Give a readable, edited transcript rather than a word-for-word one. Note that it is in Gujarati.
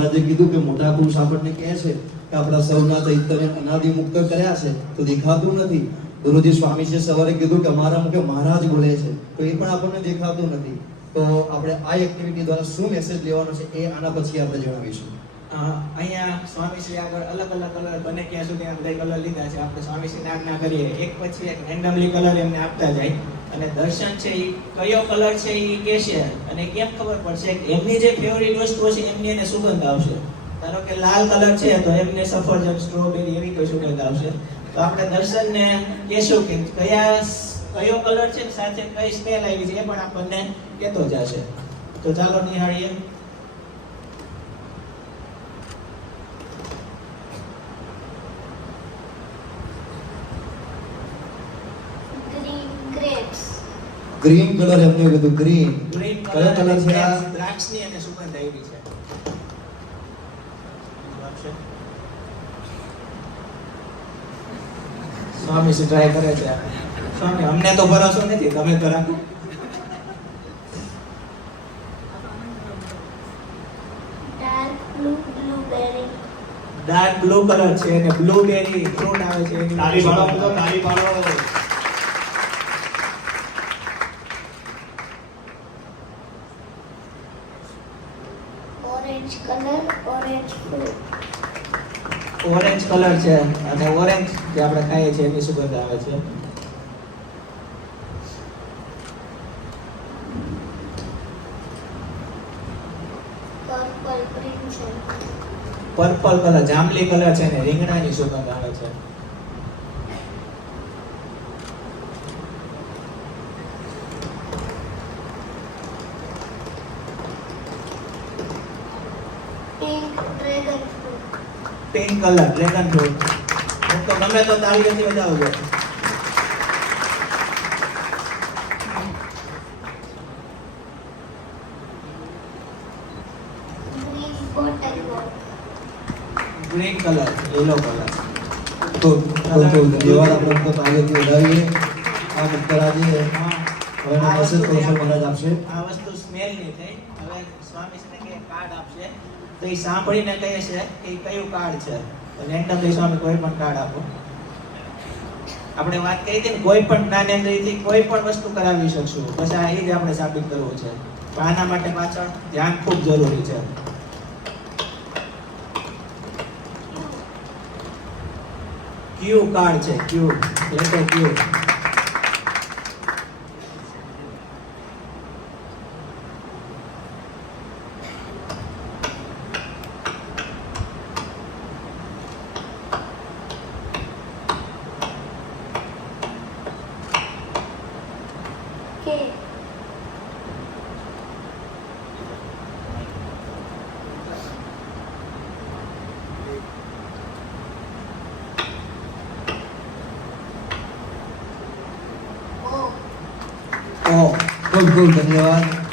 આજે કીધું કે મોટા પુરુષ આપણને કહે છે કે આપણા સૌના ચૈતન્ય અનાદિ મુક્ત કર્યા છે તો દેખાતું નથી. ગુરુજી સ્વામીજીએ સવારે કીધું કે અમારા મુખે મહારાજ બોલે છે તો એ પણ આપણને દેખાતું નથી. તો આપણે આ એક્ટિવિટી દ્વારા શું મેસેજ લેવાનો છે એ આના પછી આપણે જણાવીશું. અહીંયા સ્વામીશ્રી આગળ અલગ અલગ કલર બને ત્યાં સુધી આપણે કલર લીધા છે. આપણે સ્વામીશ્રીને આજ્ઞા કરીએ એક પછી એક રેન્ડમલી કલર એમને આપતા જાય અને દર્શન છે એ કયો કલર છે એ કહેશે અને કેમ ખબર પડશે એમની જે ફેવરિટ વસ્તુ છે એમની એને સુગંધ આવશે. ધારો કે લાલ કલર છે તો એમને સફરજન સ્ટ્રોબેરી એવી કોઈ સુગંધ આવશે. તો આપણે દર્શનને કહેશું કે કયો કલર છે સાથે કઈ સ્મેલ આવી છે એ પણ આપણને કહેતો જશે. તો ચાલો નિહાળીએ. ગ્રીન કલર એમને કીધું. ગ્રીન કયો કલર છે આ? દ્રાક્ષની અને સુગંધ આવી છે. સ્વામી શું ટ્રાય કરે છે? સ્વામી અમને તો ભરોસો નથી, તમે તો રાખો. ડાર્ક બ્લુ કલર છે અને બ્લુબેરી ફ્રૂટ આવે છે. તાળી પાડો, તાળી પાડો. Orange colour, orange fruit. Orange colour છે અને ઓરેન્જ જે આપણે ખાઈએ છીએ એની સુગંધ આવે છે. Purple crimson. પર્પલ કલર જાંબલી કલર છે અને રીંગણાની સુગંધ આવે છે. Pink dragon fruit. Pink colour dragon fruit. તો ગમે તો તાળીઓથી બજાવજો. Green bottle water. Green colour, yellow colour. તો ધન્યવાદ. આપણે તો તાળીઓથી વધાવીએ. આ મુક્તરાજી હવે મેસેજ કૌશલ મહારાજ આપશે. આ વસ્તુ સ્મેલ ની થઈ. હવે સ્વામીશ્રીને કે કાર્ડ આપશે તો એ સાંભળીને કહે છે કે કયું કાર્ડ છે. રેન્ડમલી સ્વામી કોઈ પણ કાર્ડ આપો. આપણે વાત કરી હતી ને કોઈ પણ જ્ઞાનેન્દ્રિયથી કોઈ પણ વસ્તુ કરાવી શકશું. બસ આ એ જ આપણે સાબિત કરવું છે. પણ આના માટે પાછળ ધ્યાન ખૂબ જરૂરી છે. ક્યુ કાર્ડ છે. ક્યુ લેટર ક્યુ. કે ખૂબ ખૂબ ધન્યવાદ.